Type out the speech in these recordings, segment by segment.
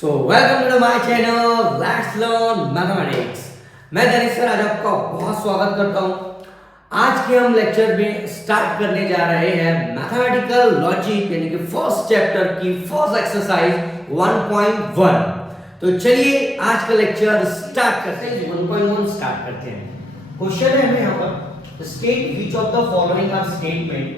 So welcome to my channel let's learn mathematics. मैं Danish sir आज आपका बहुत स्वागत करता हूं। आज के हम लेक्चर में स्टार्ट करने जा रहे हैं मैथमेटिकल लॉजिक यानी कि फर्स्ट चैप्टर की फर्स्ट एक्सरसाइज 1.1। तो चलिए आज का लेक्चर स्टार्ट करते हैं। 1.1 स्टार्ट करते हैं। क्वेश्चन है हमें यहाँ पर state which of the following are statement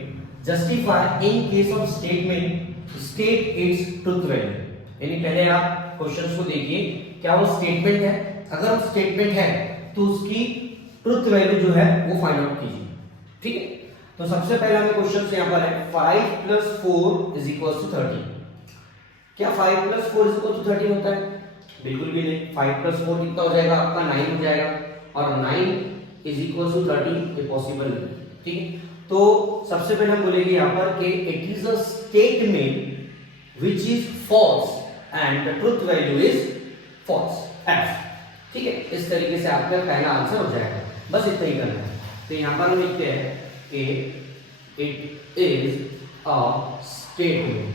justify in case of statement state its truth value. यानी पहले आप क्वेश्चंस को देखिए, क्या वो स्टेटमेंट है? अगर वो स्टेटमेंट है तो उसकी ट्रुथ वैल्यू जो है वो फाइंड आउट कीजिए। ठीक है, तो सबसे पहला हमें क्वेश्चन यहाँ पर है 5 + 4 = 30। क्या 5 + 4 = 30 होता है? बिल्कुल भी नहीं। 5 + 4 कितना हो जाएगा? आपका 9 हो जाएगा, और 9 = 30 ये पॉसिबल नहीं। ठीक है, तो सबसे पहले हम बोलेंगे यहाँ पर कि it is a statement which is false and the truth value is false f। ठीक है, इस तरीके से आपका पहला आंसर हो जाएगा। बस इतना ही करना है। तो यहां पर हम लिखते हैं कि it is a statement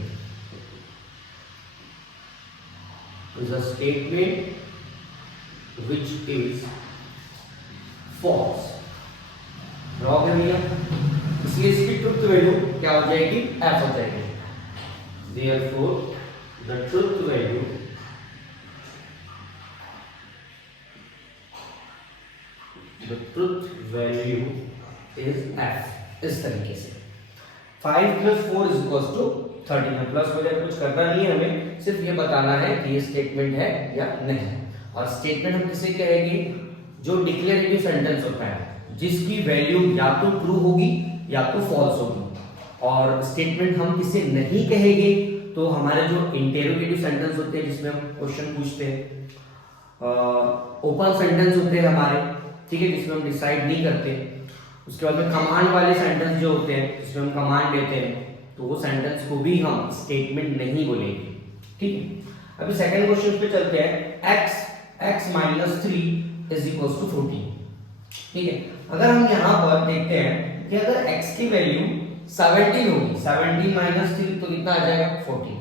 which is false। Wrong है भैया, इसलिए इसकी ट्रुथ वैल्यू क्या हो जाएगी? f हो जाएगी। Therefore, the truth value is f। इस तरीके से 5 + 4 = 30 में प्लस वगैरह कुछ करना नहीं है, हमें सिर्फ ये बताना है कि ये स्टेटमेंट है या नहीं। और स्टेटमेंट हम किसे कहेंगे? जो डिक्लेरेटिव सेंटेंस होता है जिसकी वैल्यू या तो ट्रू होगी या तो फॉल्स होगी। और स्टेटमेंट हम किसे नहीं कहेंगे? तो हमारे जो इंटेरोगेटिव सेंटेंस होते हैं जिसमें हम क्वेश्चन पूछते हैं, ओपन सेंटेंस होते हैं हमारे, ठीक है, जिसमें हम डिसाइड नहीं करते। उसके बाद में कमांड वाले सेंटेंस जो होते हैं जिसमें हम कमांड देते हैं, तो वो सेंटेंस को भी हम स्टेटमेंट नहीं बोलेंगे। ठीक है, अभी सेकंड क्वेश्चन पे चलते हैं। x - 3 = 14। ठीक है, अगर हम यहाँ पर देखते हैं कि अगर x की वैल्यू 17 होगी, 17 - 3 तो कितना आ जाएगा? 14।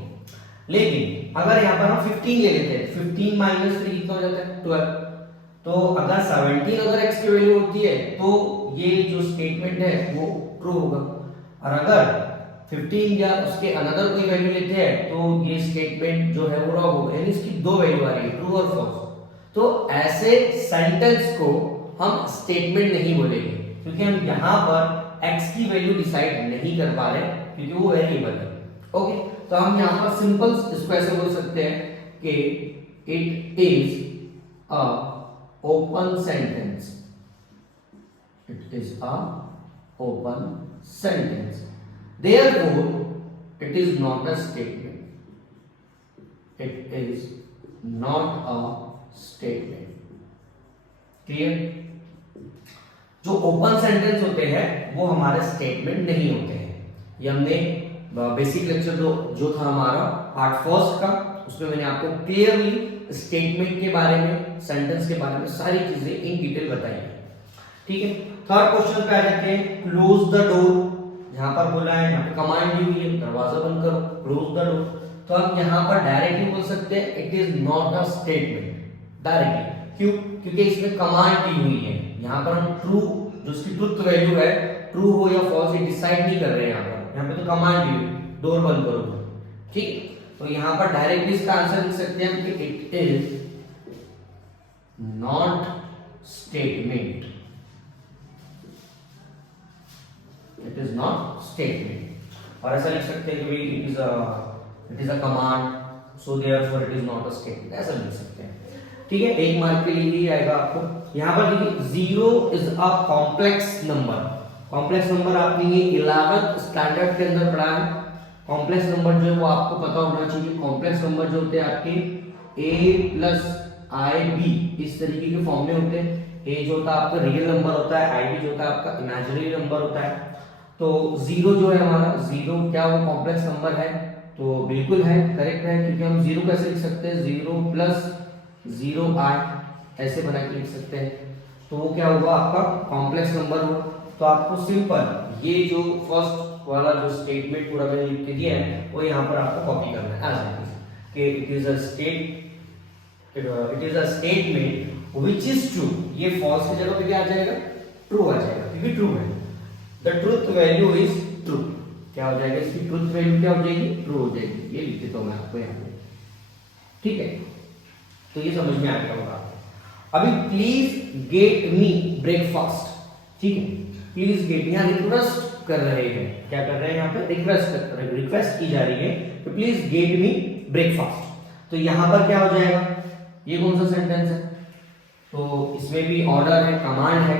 लेकिन अगर यहाँ पर हम 15 ले लेते हैं, 15 - 3 कितना हो जाता है? 12। तो अगर 17 अगर x की वैल्यू होती है तो ये जो स्टेटमेंट है वो ट्रू होगा, और अगर 15 या उसके अनदर कोई वैल्यू लेते हैं तो ये स्टेटमेंट जो है वो रॉन्ग होगा। यानी इसकी दो वैल्यू आ रही है, ट्रू और फॉल्स। तो ऐसे सेंटेंस को हम स्टेटमेंट नहीं बोलेंगे, क्योंकि हम यहाँ पर x की वैल्यू डिसाइड नहीं कर पा रहे क्योंकि वो वेरिएबल है। ओके, तो हम यहाँ पर सिंपल इसको ऐसे बोल सकते हैं कि it is a open sentence. It is a open sentence, therefore it is not a statement. It is not a statement. Clear? जो ओपन सेंटेंस होते हैं वो हमारे स्टेटमेंट नहीं होते हैं। ये हमने बेसिक लेक्चर जो था हमारा पार्ट फर्स्ट का, उसमें मैंने आपको क्लियरली स्टेटमेंट के बारे में, सेंटेंस के बारे में सारी चीजें इन डिटेल बताई है। ठीक है, थर्ड क्वेश्चन पे आ जाते हैं। Close the door. यहाँ पर बोला है, यहाँ पे कमांड दी हुई है, दरवाजा बंद करो, क्लोज द डोर। तो हम यहाँ पर डायरेक्टली बोल सकते हैं it is not a statement directly. क्यों? क्योंकि इसमें कमांड दी हुई है। यहाँ पर हम ट्रू, जो इसकी ट्रुथ वैल्यू है, ट्रू हो या फॉल्स, ये डिसाइड नहीं कर रहे हैं। यहाँ पे तो कमांड दी हुई, डोर बंद करो। ठीक, तो यहाँ पर डायरेक्टली इसका आंसर लिख सकते हैं कि it is not statement. It is not statement. और ऐसा लिख सकते हैं कि भाई it is a command, so therefore it is not a statement, ऐसा लिख सकते हैं। ठीक है, एक मार्क के लिए ही आएगा आपको। यहाँ पर देखिए 0 is a complex number. Complex number आपने ये 11th स्टैंडर्ड के अंदर पढ़ा है। कॉम्प्लेक्स नंबर जो है वो आपको पता होना चाहिए। कॉम्प्लेक्स नंबर जो होते हैं आपके a + ib इस तरीके के फॉर्म में होते हैं। a जो होता है आपका रियल नंबर होता है, ib जो होता है आपका इमेजिनरी नंबर होता है। तो 0 जो है हमारा, 0 क्या वो कॉम्प्लेक्स नंबर है? तो बिल्कुल है, करेक्ट है, क्योंकि हम 0 कैसे लिख सकते हैं? 0 + 0i ऐसे बना के लिख सकते हैं। तो वो क्या होगा? आपका कॉम्प्लेक्स नंबर होगा। तो आपको सिंपल ये जो फर्स्ट वाला जो स्टेटमेंट पूरा मैंने लिख के दिया है वो यहाँ पर आपको कॉपी करना है। कि it is a statement which is true, ये फॉल्स की जगह पे क्या आ जाएगा, ट्रू आ जाएगा, क्योंकि ट्रू है। The truth value is true, क्या हो जाएगा, इसकी ट्रुथ वैल्यू क्या हो जाएगी, ट्रू हो जाएगी। ये लिख देता हूं मैं आपको यहाँ पे, ठीक है। तो ये समझ में आ गया होगा। अभी प्लीज गेट मी ब्रेकफास्ट, ठीक है, प्लीज गेट, यहाँ रिक्वेस्ट कर रहे हैं, क्या कर रहे हैं यहाँ पे, रिक्वेस्ट की जा रही है, तो प्लीज गेट मी ब्रेकफास्ट। तो यहाँ पर क्या हो जाएगा, ये कौन सा सेंटेंस है, तो इसमें भी ऑर्डर है, कमांड है,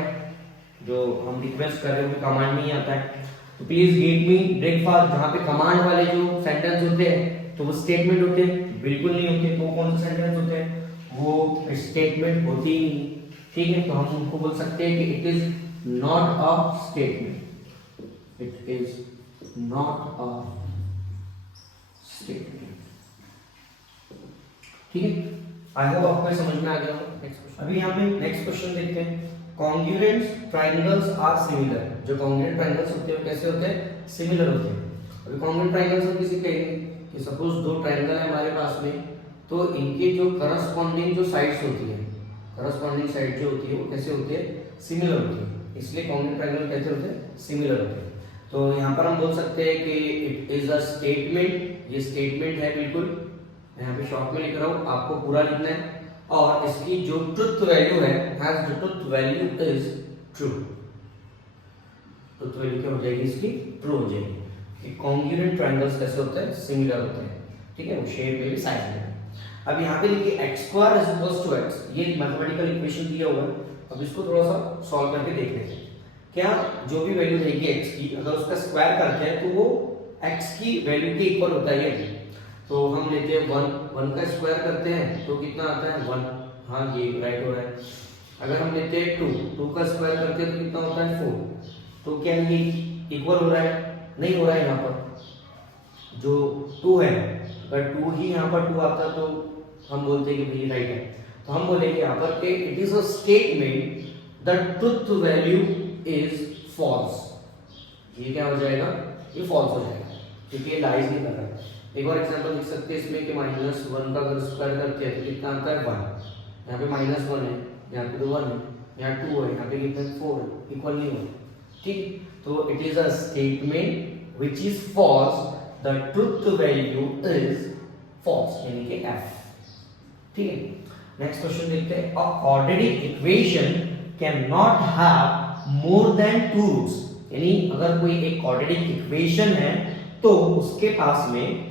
जो हम रिक्वेस्ट कर रहे हैं वो कमांड में ही आता है। तो प्लीज गेट मी ब्रेकफास्ट, जहाँ पे कमांड वाले जो सेंटेंस होते हैं तो वो स्टेटमेंट होते हैं, बिल्कुल नहीं होते, तो कौन सा सेंटेंस होते हैं, वो स्टेटमेंट होती ही नहीं, ठीक है। तो हम उनको बोल सकते हैं कि it is not a statement, it is not a statement, ठीक है। आई होप आपको समझ में आ गया। नेक्स्ट क्वेश्चन, अभी यहाँ पे नेक्स्ट क्वेश्चन देखते हैं। कॉन्ग्रुएंट ट्रायंगल्स आर सिमिलर, जो कॉन्ग्रुएंट ट्रायंगल्स होते हैं वो कैसे होते हैं, सिमिलर होते हैं। अभी कॉन्ग्रुएंट ट्रायंगल्स हम किसी कहेंगे कि सपोज दो ट्रायंगल है हमारे पास में, तो इनके जो करस्पॉन्डिंग जो साइड्स होती है, करस्पॉन्डिंग साइड जो होती है वो कैसे होती है, सिमिलर होती है, इसलिए कॉन्ग्रुएंट ट्रायंगल कैसे होते हैं, सिमिलर होते हैं। तो यहाँ पर हम बोल सकते हैं कि इट इज अ स्टेटमेंट, ये स्टेटमेंट है बिल्कुल, यहाँ पे शॉर्ट में लिख रहा हूँ, आपको पूरा लिखना है। और इसकी जो ट्रुथ वैल्यू है, has the truth value is true, truth value क्या हो जाएगी, इसकी ट्रू हो जाएगी। कि कॉन्ग्रुएंट ट्रायंगल्स कैसे होते हैं, सिमिलर होते हैं, ठीक है, वो शेप में भी साइज में। अब यहाँ पे लिखिए x² is equals to x, ये मैथमेटिकल इक्वेशन दिया हुआ है। अब इसको थोड़ा सा सॉल्व करके देख लेते हैं। क्या जो भी वैल्यू रहेगी x की, अगर उसका स्क्वायर करते हैं तो वो x की वैल्यू के इक्वल होता है। तो हम लेते हैं 1 का स्क्वायर करते हैं तो कितना आता है 1, हाँ ये राइट हो रहा है। अगर हम लेते हैं 2 का स्क्वायर करते हैं तो कितना होता है 4, तो क्या ये इक्वल हो रहा है, नहीं हो रहा है। यहाँ पर जो 2 है, अगर 2 ही यहाँ पर 2 आता तो हम बोलते हैं कि भाई राइट है। तो हम बोलेंगे यहाँ पर कि it is a statement the truth value is false, ये क्या हो जाएगा, ये फॉल्स हो जाएगा, क्योंकि ये लाइज नहीं कर रहा है। एक और एग्जांपल लिख सकते हैं इसमें कि -1 का अगर स्क्वायर करते हैं तो कितना आता है 1, यहाँ पे -1 है, यहाँ पे 1 है, यहाँ 2 है, यहाँ पे कितना 4 है, इक्वल नहीं होगा, ठीक। तो it is a statement which is false, the truth value is false, यानी कि f, ठीक है। नेक्स्ट क्वेश्चन देखते हैं। A quadratic equation can not have more than 2 roots, यानी अगर कोई एक क्वाड्रेटिक इक्वेशन है तो उसके पास में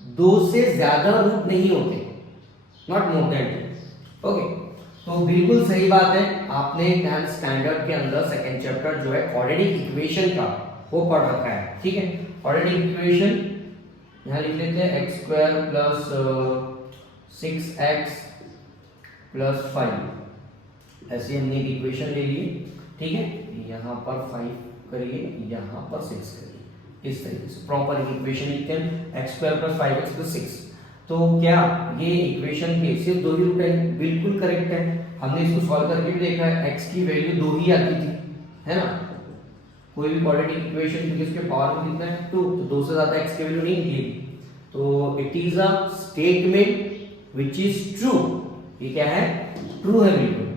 2 से ज्यादा रूट नहीं होते, नॉट मोर देन 2, ओके। तो बिल्कुल सही बात है, आपने 10th स्टैंडर्ड के अंदर सेकंड चैप्टर जो है क्वाड्रेटिक इक्वेशन का वो पढ़ रखा है, ठीक है। क्वाड्रेटिक इक्वेशन यहाँ लिख लेते हैं x² प्लस 6x प्लस 5, ऐसी हमने एक इक्वेशन ले ली, ठीक है। यहाँ पर 5 करिए, यहाँ पर 6 करिए, इस तरीके से प्रॉपर इक्वेशन लिखते हैं x² प्लस 5x प्लस 6। तो क्या ये इक्वेशन के सिर्फ 2 ही रूट है, बिल्कुल करेक्ट है। हमने इसको सॉल्व करके भी देखा है, x की वैल्यू 2 ही आती थी, है ना। कोई भी क्वाड्रेटिक इक्वेशन क्योंकि इसके पावर में कितना है 2, तो 2 से ज्यादा x की वैल्यू नहीं निकलेगी। तो it is a statement which is true, ये क्या है, ट्रू है बिल्कुल,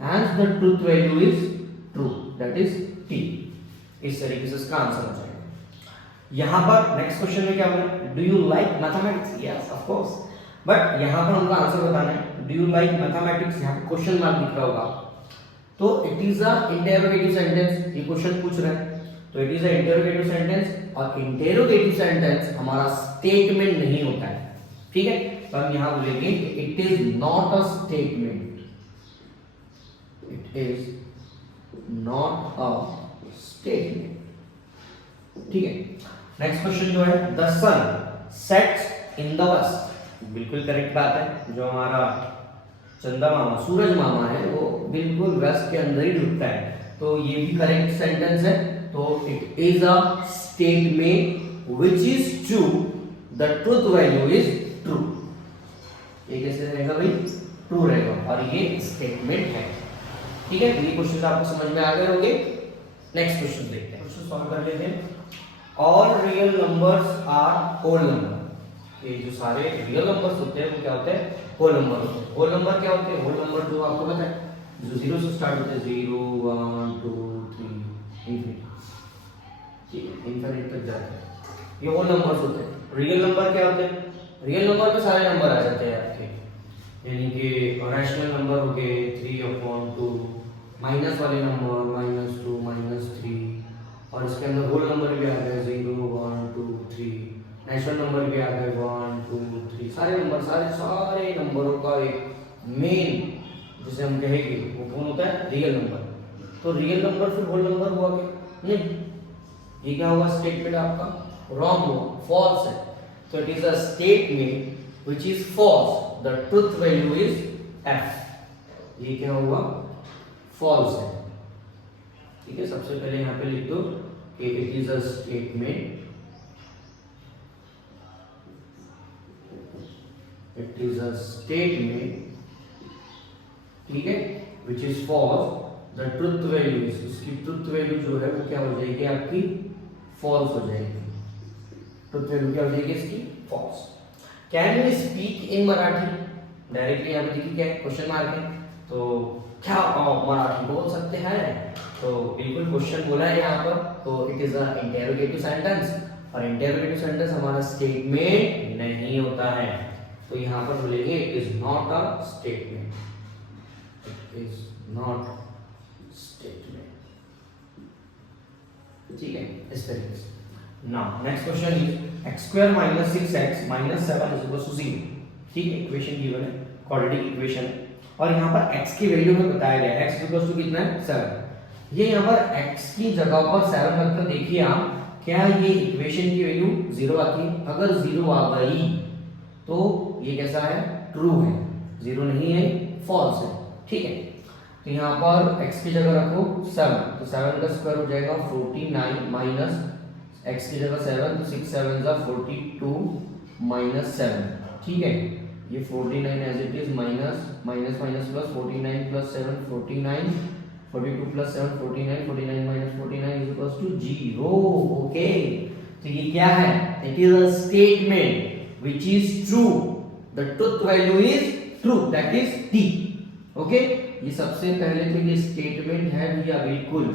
and the truth value is true, that is t। इस तरीके से इसका आंसर हो जाएगा। यहाँ पर नेक्स्ट क्वेश्चन में क्या बोला, do you like mathematics, yes of course, but यहाँ पर हमको आंसर बताना है, डू यू लाइक मैथमेटिक्स, यहाँ पे क्वेश्चन मार्क दिख रहा होगा। तो it is a interrogative sentence, ये क्वेश्चन पूछ रहा है, तो it is a interrogative sentence, और इंटरोगेटिव सेंटेंस हमारा स्टेटमेंट नहीं होता है, ठीक है। तो हम यहाँ बोलेंगे it is not a statement, it is not a statement, ठीक है। नेक्स्ट क्वेश्चन जो है, the sun sets in the west, बिल्कुल करेक्ट बात है। जो हमारा चंदा मामा, सूरज मामा है, वो बिल्कुल वेस्ट के अंदर ही डूबता है, तो ये भी करेक्ट सेंटेंस है। तो it is a statement which is true, the truth value is true, ये कैसे रहेगा भाई, ट्रू रहेगा, और ये स्टेटमेंट है, ठीक है। ये क्वेश्चन आपको समझ में आ गए होंगे। नेक्स्ट क्वेश्चन देखते हैं, क्वेश्चन सॉल्व कर लेते हैं। All real numbers are whole number, कि जो सारे रियल नंबर्स होते हैं वो क्या होते हैं, होल नंबर होते हैं। होल नंबर क्या होते हैं, होल नंबर जो आपको पता है जो 0 से स्टार्ट होते हैं, 0 1 2 3 इंफिनिटी, ठीक है, इंफिनिटी तक जाते हैं, ये होल नंबर्स होते हैं। रियल नंबर क्या होते हैं, रियल नंबर में सारे नंबर आ जाते हैं आपके, यानी कि रैशनल नंबर हो गए 3/2, माइनस वाले नंबर -2 -3, और इसके अंदर होल नंबर भी आ गए 0 1 2 3, नेचुरल नंबर भी आ गए 1 2 3, सारे नंबर सारे नंबरों का एक मेन जिसे हम कहेंगे वो कौन होता है, रियल नंबर। तो रियल नंबर फिर होल नंबर हुआ क्या, नहीं, ये क्या हुआ, स्टेटमेंट आपका रॉन्ग हुआ, फॉल्स है। तो it is a statement which is false, the truth value is f, ये क्या हुआ, फॉल्स है, ठीक है। सबसे पहले यहां पे लिख दो कि it is a statement, it is a statement, ठीक है, which is false, the truth value is, उसकी ट्रुथ वैल्यू जो है वो क्या हो जाएगी आपकी, फॉल्स हो जाएगी, ट्रुथ वैल्यू क्या हो जाएगी इसकी, false. Can you speak in Marathi, directly यहाँ पे देखिए क्या है, क्वेश्चन मार्क है, तो क्या आप मराठी बोल सकते हैं, तो बिल्कुल क्वेश्चन बोला है यहाँ पर, तो it is a interrogative sentence, और इंटेरोगेटिव सेंटेंस हमारा स्टेटमेंट नहीं होता है, तो यहाँ पर बोलेंगे it is not a statement, it is not statement, ठीक है, इस तरीके से। Now next question is x² - 6x - 7 = 0, ठीक है, इक्वेशन गिवन है, क्वाड्रेटिक इक्वेशन है, और यहाँ पर x की वैल्यू में बताया गया है x = कितना है, 7। ये यहाँ पर x की जगह पर 7 रखकर देखिए आप, क्या ये इक्वेशन की वैल्यू 0 आती है, अगर 0 आ गई तो ये कैसा है, ट्रू है, 0 नहीं है फॉल्स है, ठीक है। तो यहाँ पर x की जगह रखो 7, तो 7 का स्क्वायर हो जाएगा 49 माइनस x की जगह 7, तो 6 7 जा 42 माइनस 7, ठीक है, ये 49 as it is minus minus minus plus 49 plus 7 49, 42 plus 7 49, 49 minus 49 is equals to 0, okay. तो ये क्या है, it is a statement which is true, the truth value is true, that is t, okay. ये सबसे पहले तो ये स्टेटमेंट है भैया बिल्कुल,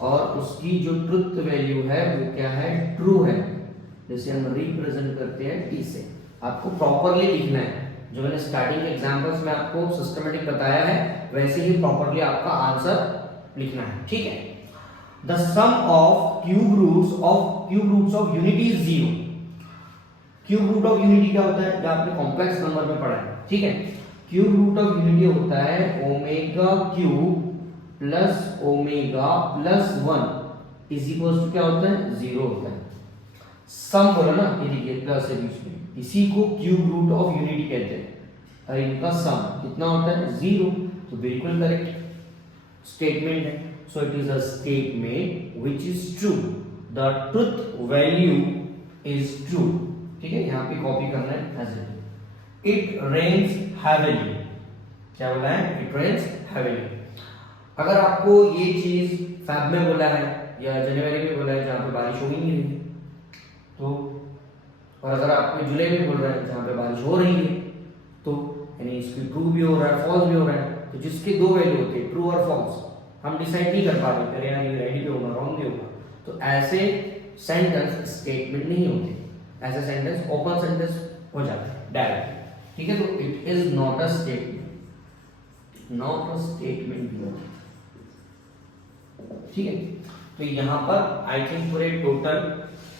और उसकी जो ट्रुथ वैल्यू है वो क्या है, ट्रू है, जैसे हम रिप्रेजेंट करते हैं t से। आपको प्रॉपर्ली लिखना है, जो मैंने स्टार्टिंग एग्जांपल्स में आपको सिस्टमैटिक बताया है वैसे ही प्रॉपर्ली आपका आंसर लिखना है, ठीक है। The sum of cube roots of unity is 0, cube root of unity क्या होता है, जो आपने कॉम्प्लेक्स नंबर में पढ़ा है, ठीक है। क्यूब रूट ऑफ यूनिटी होता है omega cube plus omega plus 1 is equal to क्या होता है, 0 होता है। सम बोला ना, ये देखिए प्लस है बीच में, इसी को क्यूब रूट ऑफ यूनिटी कहते हैं, और इनका सम कितना होता है, 0, तो बिल्कुल करेक्ट स्टेटमेंट है। So it is a statement which is true, the truth value is true, ठीक है, यहाँ पे कॉपी करना है एज इट रेन्स हैवीली, क्या बोला है, इट रेन्स हैवीली। अगर आपको ये चीज फेब में बोला है या जनवरी में बोला है जहाँ पे बारिश हो ही नहीं रही, तो और अगर आपको जुलाई में बोल रहा है जहाँ पे बारिश हो रही है, तो यानी इसकी ट्रू भी हो रहा है फॉल्स भी हो रहा है, तो जिसके दो वैल्यू होते हैं ट्रू और फॉल्स, हम डिसाइड नहीं कर पा रहे यार ये राइट भी होगा रॉन्ग भी होगा, तो ऐसे सेंटेंस स्टेटमेंट नहीं होते, ऐसे सेंटेंस ओपन सेंटेंस हो जाते हैं डायरेक्ट, ठीक है। तो it is not a statement, not a statement, ठीक है। तो यहाँ पर आई थिंक पूरे टोटल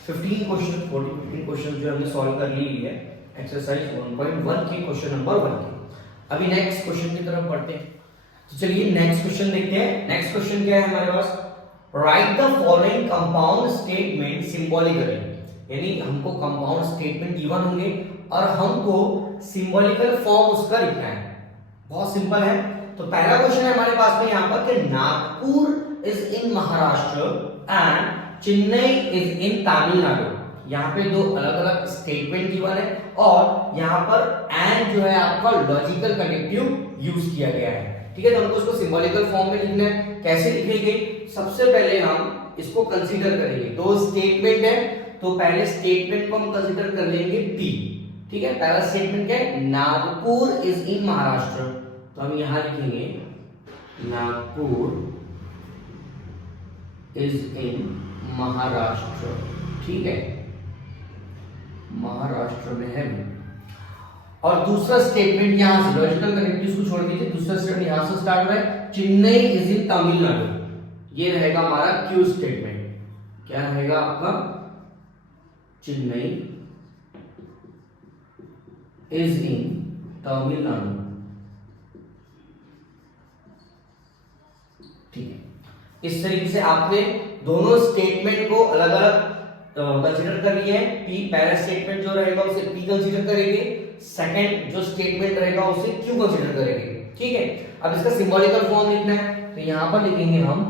15 क्वेश्चन 15 क्वेश्चन जो हमने सॉल्व कर ली है एक्सरसाइज 1.1 के क्वेश्चन नंबर 1 के। अभी नेक्स्ट क्वेश्चन की तरफ बढ़ते हैं, तो चलिए नेक्स्ट क्वेश्चन देखते हैं। नेक्स्ट क्वेश्चन क्या है हमारे पास, write the following compound statement symbolically, यानी हमको कंपाउंड स्टेटमेंट गिवन होंगे और हमको सिंबॉलिकल फॉर्म उसका लिखना है। बहुत सिंपल है। तो पहला क्वेश्चन है हमारे पास में यहाँ पर कि Nagpur is in Maharashtra and Chennai is in Tamil Nadu. यहाँ पे दो अलग अलग स्टेटमेंट गिवन है और यहाँ पर एंड जो है आपका लॉजिकल कनेक्टिव यूज किया गया है, ठीक है। तो हमको इसको सिंबॉलिकल फॉर्म में लिखना है। कैसे लिखेंगे, सबसे पहले हम इसको कंसीडर करेंगे, दो स्टेटमेंट है तो पहले स्टेटमेंट को हम कंसीडर कर लेंगे P, ठीक है, पहला स्टेटमेंट क्या है, नागपुर इज इन महाराष्ट्र, तो हम यहां लिखेंगे नागपुर इज इन महाराष्ट्र, ठीक है, महाराष्ट्र में है। और दूसरा स्टेटमेंट यहां से लॉजिकल कनेक्टिव्स को छोड़ दीजिए, दूसरा स्टेटमेंट यहां से स्टार्ट हो रहा है, चेन्नई इज इन तमिलनाडु, ये रहेगा हमारा क्यू स्टेटमेंट। क्या रहेगा आपका, चेन्नई इज इन तमिलनाडु, ठीक है। इस तरीके से आपने दोनों स्टेटमेंट को अलग अलग कंसीडर कर लिए हैं। पी पहला स्टेटमेंट जो रहेगा उसे पी कंसीडर करेंगे, सेकंड जो स्टेटमेंट रहेगा उसे क्यू कंसीडर करेंगे, ठीक है। अब इसका सिंबॉलिकल फॉर्म लिखना है, तो यहां पर लिखेंगे हम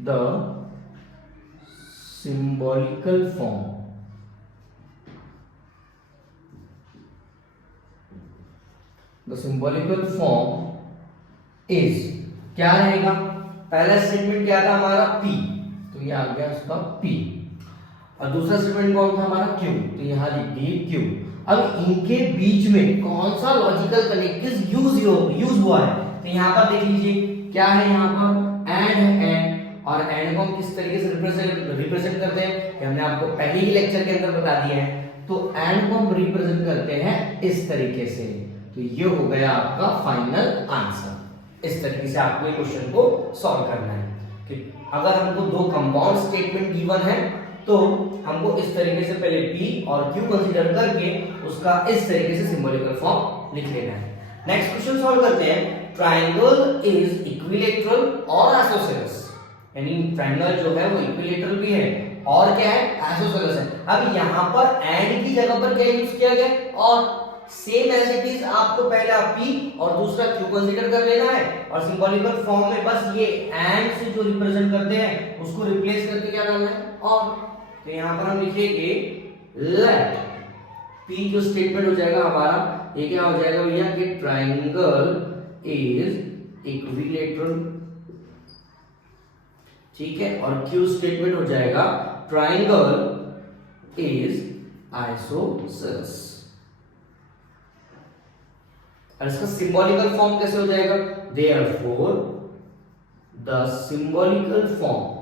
the symbolical form, the symbolical form is, क्या रहेगा, पहला स्टेटमेंट क्या था हमारा P, तो ये आ गया उसका P, और दूसरा स्टेटमेंट कौन था हमारा Q, तो यहां लिख दिए Q। अब इनके बीच में कौन सा लॉजिकल कनेक्टिव यूज हुआ है, तो यहां पर देख लीजिए क्या है, यहां पर एंड है, और एंड को हम किस तरीके से रिप्रेजेंट करते हैं, ये हमने आपको पहले ही लेक्चर के अंदर बता दिया है। तो एंड को हम रिप्रेजेंट करते हैं इस तरीके से, तो ये हो गया आपका फाइनल आंसर। इस तरीके से आपको क्वेश्चन को सॉल्व करना है कि अगर हमको दो कंपाउंड स्टेटमेंट गिवन है तो हमको इस तरीके से पहले P और Q कंसीडर करके उसका इस तरीके से सिंबॉलिकल फॉर्म लिख लेना है। नेक्स्ट क्वेश्चन सॉल्व करते हैं, ट्रायंगल इज इक्विलैटरल और आइसोसेलेस, यानी ट्रायंगल जो है वो इक्विलैटरल भी है और क्या है, आइसोसेलेस है। अब यहाँ पर एंड की जगह पर क्या यूज किया गया, और सेम एज इट इज आपको पहला P और दूसरा Q कंसीडर कर लेना है, और सिंबॉलिकल फॉर्म में बस ये एंड से जो रिप्रेजेंट करते हैं उसको रिप्लेस करके क्या करना है, और तो यहां पर हम लिखेंगे लेट P जो स्टेटमेंट हो जाएगा हमारा, ये क्या हो जाएगा भैया कि ट्रायंगल इज इक्विलैटरल, ठीक है, और Q स्टेटमेंट हो जाएगा ट्रायंगल इज आइसोसेलेस। और इसका सिंबॉलिकल फॉर्म कैसे हो जाएगा, therefore the symbolical form,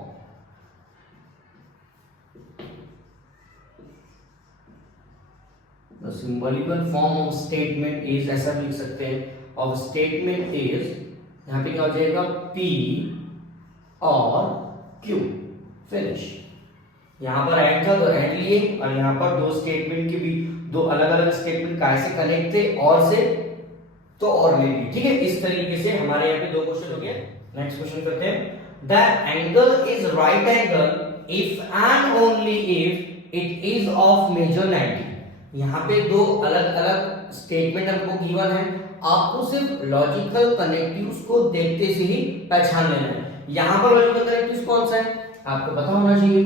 the symbolical form of statement is, ऐसा लिख सकते हैं, ऑफ स्टेटमेंट इज, यहां पे क्या हो जाएगा P और Q, फिनिश। यहां पर एंड था तो एंड लिए, और यहां पर दो स्टेटमेंट के भी दो अलग अलग स्टेटमेंट कैसे कनेक्ट थे, और से तो और ले ली, ठीक है। इस तरीके से हमारे यहाँ पे दो क्वेश्चन हो गए। नेक्स्ट क्वेश्चन करते हैं, the angle is right angle if and only if it is of measure 90। यहाँ पे दो अलग अलग स्टेटमेंट हमको गिवन है, आपको सिर्फ लॉजिकल कनेक्टिव्स को देखते से ही पहचान लेना है। यहाँ पर लॉजिकल कनेक्टिव्स कौन सा है आपको पता होना चाहिए,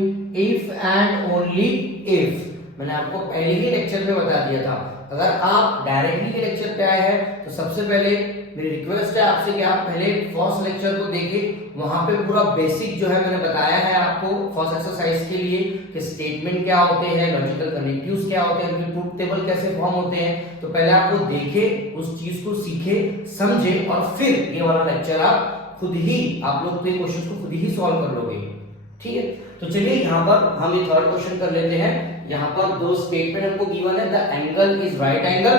इफ एंड ओनली इफ, मैंने आपको पहले ही लेक्चर में बता दिया था। अगर आप डायरेक्टली के लेक्चर पे आए हैं तो सबसे पहले मेरी रिक्वेस्ट है आपसे कि आप पहले फर्स्ट लेक्चर को देखें, वहां पे पूरा बेसिक जो है मैंने बताया है आपको फर्स्ट एक्सरसाइज के लिए कि स्टेटमेंट क्या होते हैं, लॉजिकल कनेक्टिव्स क्या होते हैं, उनके ट्रूथ टेबल कैसे फॉर्म होते हैं। तो पहले आपको देखें, उस चीज को सीखे समझे, और फिर ये वाला लेक्चर आप खुद ही आप लोग तो क्वेश्चन को खुद ही सॉल्व कर लोगे, ठीक है। तो चलिए यहाँ पर हम ये थर्ड क्वेश्चन कर लेते हैं। यहाँ पर दो स्टेटमेंट हमको गिवन है, the angle is right angle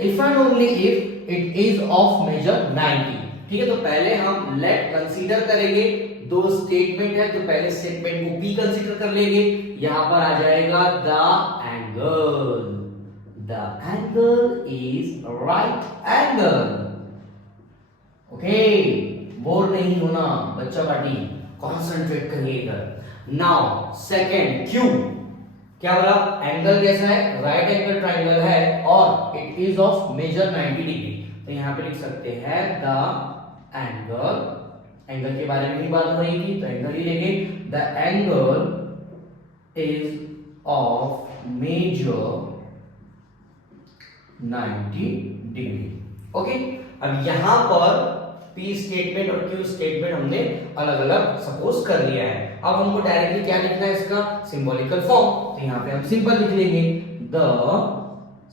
if and only if it is of measure 90, ठीक है। तो पहले हम लेट कंसीडर करेंगे, दो स्टेटमेंट है तो पहले स्टेटमेंट को बी कंसीडर कर लेंगे। यहाँ पर आ जाएगा the angle is right angle, okay. Bore नहीं होना बच्चा पार्टी, कॉन्सेंट्रेट करिए इधर। नाउ सेकंड क्यू, क्या बोला, एंगल कैसा है, राइट एंगल ट्रायंगल है और it is of measure 90 degree. तो यहां पे लिख सकते हैं द एंगल, एंगल के बारे में ही बात हो रही थी तो एंगल ही लेंगे, the angle is of measure 90 degree, okay. अब यहां पर P स्टेटमेंट और Q स्टेटमेंट हमने अलग अलग सपोज कर लिया है। अब हमको डायरेक्टली क्या लिखना है, इसका सिंबॉलिकल फॉर्म। तो यहाँ पे हम सिंपल लिख लेंगे the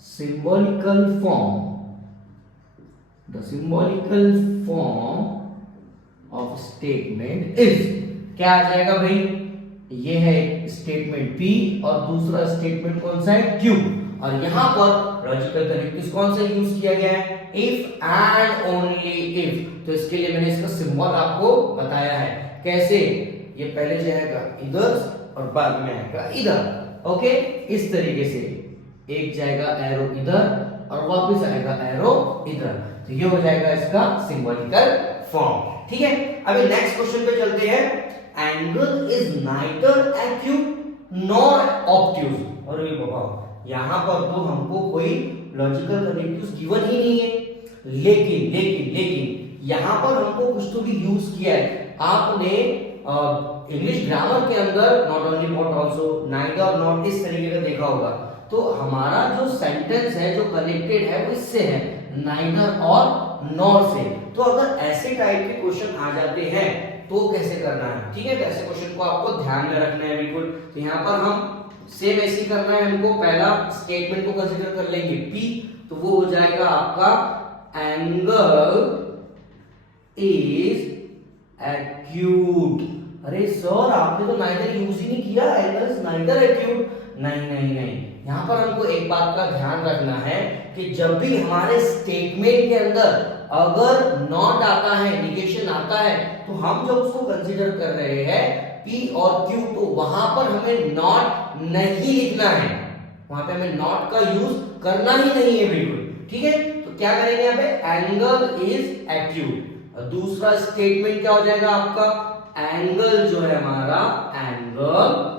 symbolical form, the symbolical form of statement is, क्या आ जाएगा भाई, ये है स्टेटमेंट P और दूसरा स्टेटमेंट कौन सा है Q, और यहां पर लॉजिकल कनेक्टिव्स कौन सा यूज किया गया है, इफ एंड ओनली इफ। तो इसके लिए मैंने इसका सिंबल आपको बताया है कैसे, ये पहले जाएगा इधर और बाद में आएगा इधर, ओके, इस तरीके से एक जाएगा एरो इधर और वापस आएगा एरो इधर, तो ये हो जाएगा इसका सिंबॉलिकल फॉर्म। ठीक है, अभी नेक्स्ट क्वेश्चन पे चलते हैं। Angle is neither acute nor obtuse. और ये बाबा यहां पर तो हमको कोई लॉजिकल कनेक्टिव्स गिवन ही नहीं है, लेकिन लेकिन लेकिन यहां पर हमको कुछ तो भी यूज किया है। आपने इंग्लिश ग्रामर के अंदर not only but also neither not इस तरीके का देखा होगा। तो हमारा जो सेंटेंस है जो कनेक्टेड है वो इससे है, नाइदर और नॉर से। तो अगर ऐसे टाइप के क्वेश्चन आ जाते हैं तो कैसे करना है, ठीक है, तो ऐसे क्वेश्चन को आपको ध्यान में रखना है बिल्कुल। तो यहाँ पर हम सेम ऐसे करना है हमको, पहला स्टेटमेंट को कंसीडर कर लेंगे P, तो वो हो जाएगा आपका एंगल इज एक्यूट। अरे सर आपने तो नाइदर यूज ही नहीं किया, एंगल इज नाइदर एक्यूट। नहीं नहीं नहीं, यहां पर हमको एक बात का ध्यान रखना है कि जब भी हमारे स्टेटमेंट के अंदर अगर नॉट आता है, निगेशन आता है, तो हम जब उसको कंसीडर कर रहे हैं P और Q, तो वहां पर हमें नॉट नहीं लिखना है, वहां पे हमें नॉट का यूज करना ही नहीं है बिल्कुल। ठीक है, तो क्या करेंगे यहाँ पे, एंगल इज एक्यूट। और दूसरा स्टेटमेंट क्या हो जाएगा आपका, एंगल जो है हमारा, एंगल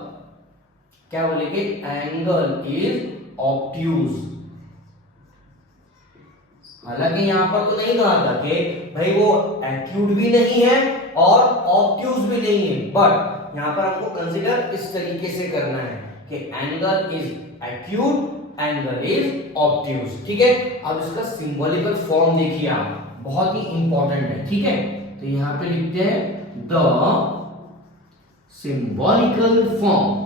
क्या बोलेंगे, एंगल इज ऑब्ट्यूज। हालांकि यहां पर तो नहीं कहा था कि भाई वो एक्यूट भी नहीं है और ऑब्ट्यूज भी नहीं है, बट यहां पर हमको कंसीडर इस तरीके से करना है कि angle is acute, angle is obtuse. ठीक है, अब इसका सिंबॉलिकल फॉर्म देखिए आप, बहुत ही इंपॉर्टेंट है। ठीक है, तो यहां पे लिखते हैं the symbolical form,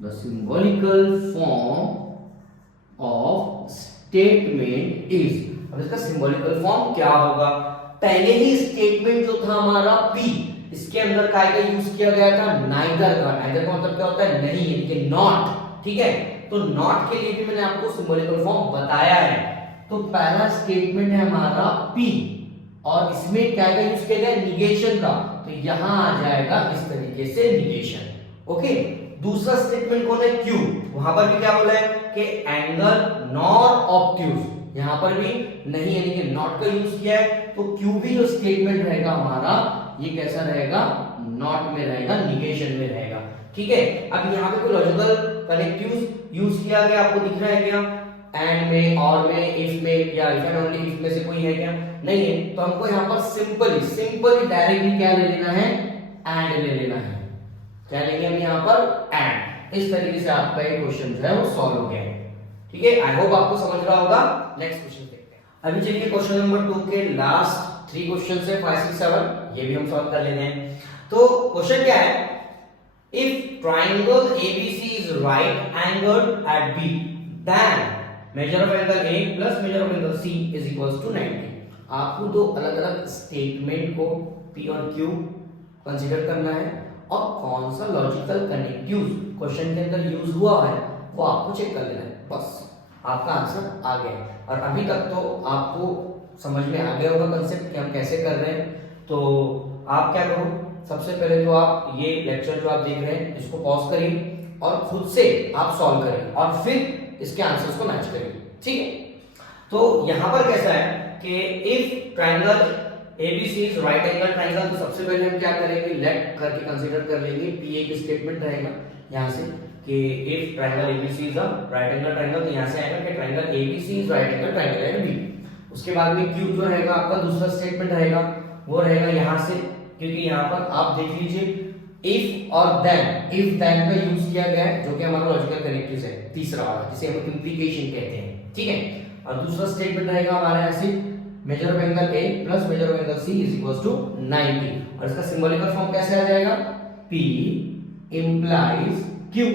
the symbolical form of statement is. अब इसका सिंबॉलिकल फॉर्म क्या होगा, पहले ही स्टेटमेंट जो था हमारा P, इसके अंदर काय का यूज किया गया था, नाइदर का। नाइदर का मतलब क्या होता है, नहीं, यानी कि नॉट। ठीक है, तो नॉट के लिए भी मैंने आपको सिंबॉलिकल फॉर्म बताया है। तो पहला स्टेटमेंट है हमारा P और इसमें क्या का यूज किया गया, निगेशन का, तो यहां आ जाएगा इस तरीके से निगेशन। ओके, दूसरा स्टेटमेंट कौन है, Q, वहां पर भी क्या बोला है कि एंगल नॉर ऑब्ट्यूज, यहां पर भी नहीं, यानी कि नॉट का यूज किया है। तो Q भी जो स्टेटमेंट रहेगा हमारा, ये कैसा रहेगा, नॉट में रहेगा, निगेशन में रहेगा। ठीक है, अब यहाँ पे कोई लॉजिकल कनेक्टिव्स यूज किया गया, आपको दिख रहा है क्या, एंड में, और में, इफ में, या इफ एंड ओनली इफ में से कोई है क्या, नहीं है। तो हमको यहाँ पर सिंपली डायरेक्टली क्या ले लेना है, एंड ले लेना है। क्या लेंगे हम यहाँ पर, एंड। इस तरीके से आपका ये क्वेश्चन जो है वो सॉल्व हो गया है। ठीक है, आई होप आपको समझ रहा होगा। नेक्स्ट क्वेश्चन देखते हैं। अभी चलिए क्वेश्चन नंबर 2 के लास्ट 3 क्वेश्चन है, 5, 6, 7, ये भी हम सॉल्व कर लेते हैं। तो क्वेश्चन क्या है, if triangle ABC is right angled at B, then measure of angle A plus measure of angle C is equals to 90। आपको दो अलग-अलग स्टेटमेंट को P और Q कंसीडर करना है और कौन सा लॉजिकल कनेक्टिव्स क्वेश्चन के अंदर यूज हुआ है वो आपको चेक कर लेना है, बस आपका आंसर आ गया। और अभी तक तो आपको समझ में आ गया होगा कंसेप्ट कि हम कैसे कर रहे हैं। तो आप क्या करो, सबसे पहले तो आप ये लेक्चर जो आप देख रहे हैं इसको पॉज करिए और खुद से आप सॉल्व करिए और फिर इसके आंसर्स को मैच करिए। ठीक है, तो यहां पर कैसा है कि if triangle ABC is right angle triangle, तो सबसे पहले हम क्या करेंगे, लेट करके कंसीडर कर लेंगे। P एक स्टेटमेंट रहेगा यहां से कि if triangle ABC is a right angle triangle, तो यहां से आएगा कि triangle ABC is right angle triangle है B। उसके बाद में Q जो रहेगा आपका दूसरा स्टेटमेंट रहेगा, वो रहेगा यहां से, क्योंकि यहां पर आप देख लीजिए इफ और देन, इफ देन का यूज किया गया है जो कि हमारा लॉजिकल कनेक्टिव्स है, तीसरा वाला जिसे हम इंप्लीकेशन कहते हैं। ठीक है, और दूसरा स्टेटमेंट रहेगा हमारा ऐसे, measure of angle A plus measure of angle C is equals to 90। और इसका सिंबॉलिकल फॉर्म कैसे आ जाएगा, P इंप्लाइज Q,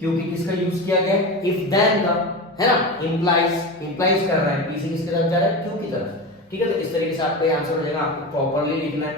क्योंकि किसका यूज किया गया है, इफ देन का, है ना, इंप्लाइज कर रहा है, पी से किसके तरफ जा रहा है, क्यू की तरफ। ठीक है, तो इस तरीके से आपका ये आंसर हो जाएगा, आपको प्रॉपर्ली लिखना है।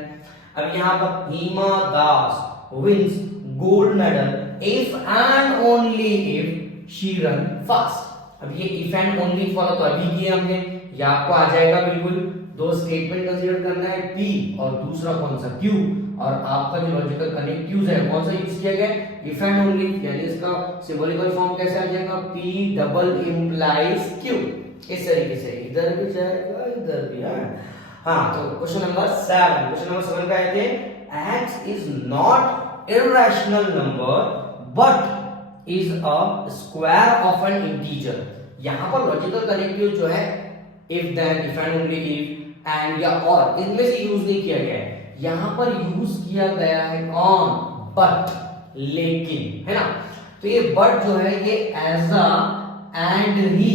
अब यहाँ पर Hima Das wins gold medal if and only if she run fast. अब ये इफ एंड ओनली फॉलो तो अभी किया हमने, ये आपको आ जाएगा बिल्कुल। दो स्टेटमेंट कंसीडर करना है, पी और दूसरा कौन सा, क्यू, और आपका जो लॉजिकल कनेक्टिव्स है कौन सा यूज किया गया, इफ एंड ओनली, यानी इसका सिंबॉलिकल फॉर्म कैसे आ जाएगा, पी डबल इंप्लाइज क्यू। इस तरीके से इधर भी जाएगा इधर भी। हाँ, तो क्वेश्चन नंबर 7 पे आए थे, x is not irrational number but is a square of an integer. यहां पर लॉजिकल कनेक्टिव जो है if then, if and only if, and या और, इनमें से यूज नहीं किया गया है, यहां पर यूज किया गया है ऑन, बट, लेकिन, है ना। तो ये बट जो है ये एज अ एंड ही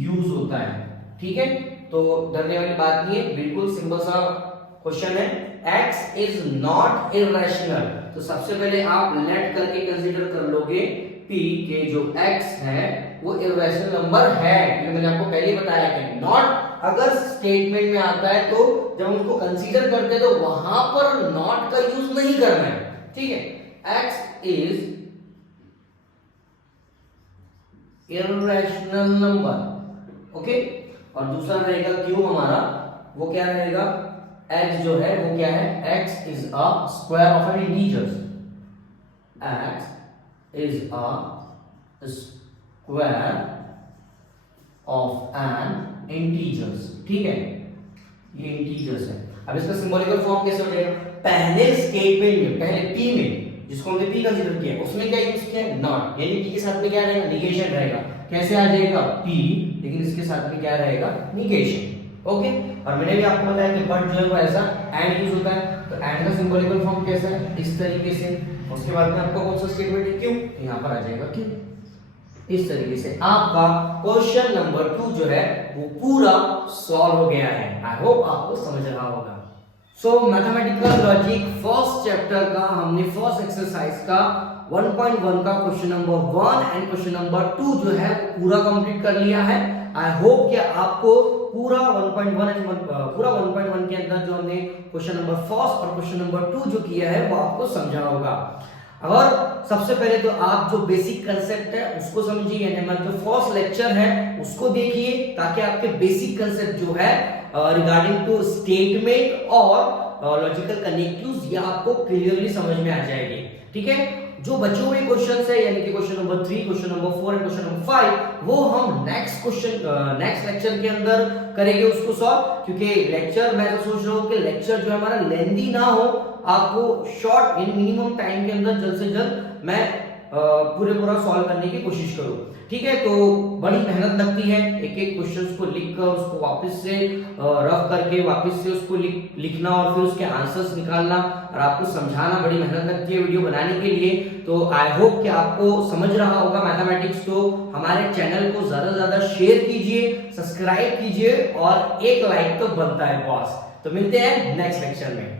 यूज होता है। ठीक है, तो डरने वाली बात नहीं है, बिल्कुल सिंपल सा क्वेश्चन है। x इज नॉट इररेशनल, तो सबसे पहले आप लेट करके कंसीडर कर लोगे p के जो x है वो इररेशनल नंबर है, क्योंकि मैंने आपको पहले ही बताया कि नॉट अगर स्टेटमेंट में आता है तो जब हम उसको कंसीडर करते हैं तो वहां पर नॉट का यूज नहीं करना है। ठीक है, x is irrational number, okay. और दूसरा रहेगा क्यू हमारा, वो क्या रहेगा, x जो है वो क्या है, x is a square of an integer, x is a square of an integers. ठीक है, ये इंटीजर्स है। अब इसका सिंबॉलिकल फॉर्म कैसे हो जाएगा, पहले स्टेटमेंट में, पहले p में, जिसको हमने p कंसीडर किया, उसमें क्या यूज किया है, नॉट, यानी p के साथ में क्या रहेगा, निगेशन रहेगा। कैसे आ जाएगा, p, लेकिन इसके साथ में क्या रहेगा, निगेशन। ओके, और मैंने भी आपको बताया कि बट जो है वो ऐसा एंड यूज होता है, तो एंड का सिंबॉलिकल फॉर्म कैसा है, इस तरीके से। उसके बाद में आपका कौन सा स्टेटमेंट है, क्यू, यहाँ पर आ जाएगा क्यू। इस तरीके से आपका क्वेश्चन नंबर 2 जो है वो पूरा सॉल्व हो गया है। आई होप आपको समझ रहा होगा। सो मैथमेटिकल लॉजिक फर्स्ट चैप्टर का हमने फर्स्ट एक्सरसाइज का 1.1 का question number 1 and question number 2 जो है पूरा कंप्लीट कर लिया है। आई होप कि आपको पूरा 1.1 एंड पूरा 1.1 के अंदर जो हमने क्वेश्चन नंबर फर्स्ट और क्वेश्चन नंबर 2 जो किया है वो आपको समझा होगा। अगर सबसे पहले तो आप जो बेसिक कंसेप्ट है उसको समझिए, यानी हमारा जो फर्स्ट लेक्चर है उसको देखिए, ताकि आपके बेसिक कंसेप्ट जो है रिगार्डिंग टू स्टेटमेंट और लॉजिकल कनेक्टिव्स ये आपको क्लियरली समझ में आ जाएगी। ठीक है, जो बचे हुए क्वेश्चंस है यानी कि question number 3, question number 4 and question number 5 वो हम नेक्स्ट लेक्चर के अंदर करेंगे उसको सॉल्व, क्योंकि लेक्चर मैं तो सोच रहा हूँ कि लेक्चर जो है हमारा लेंथी ना हो, आपको शॉर्ट इन मिनिमम टाइम के अंदर जल्द से जल्द मैं पूरा सॉल्व करने की कोशिश करूँ। ठीक है, तो बड़ी मेहनत लगती है एक एक क्वेश्चंस को लिखकर उसको वापस से रफ करके वापस से उसको लिखना और फिर उसके आंसर्स निकालना और आपको समझाना, बड़ी मेहनत लगती है वीडियो बनाने के लिए। तो आई होप कि आपको समझ रहा होगा मैथमेटिक्स। तो हमारे चैनल को ज्यादा से ज्यादा शेयर कीजिए, सब्सक्राइब कीजिए और एक लाइक तो बनता है बॉस। तो मिलते हैं नेक्स्ट लेक्चर में।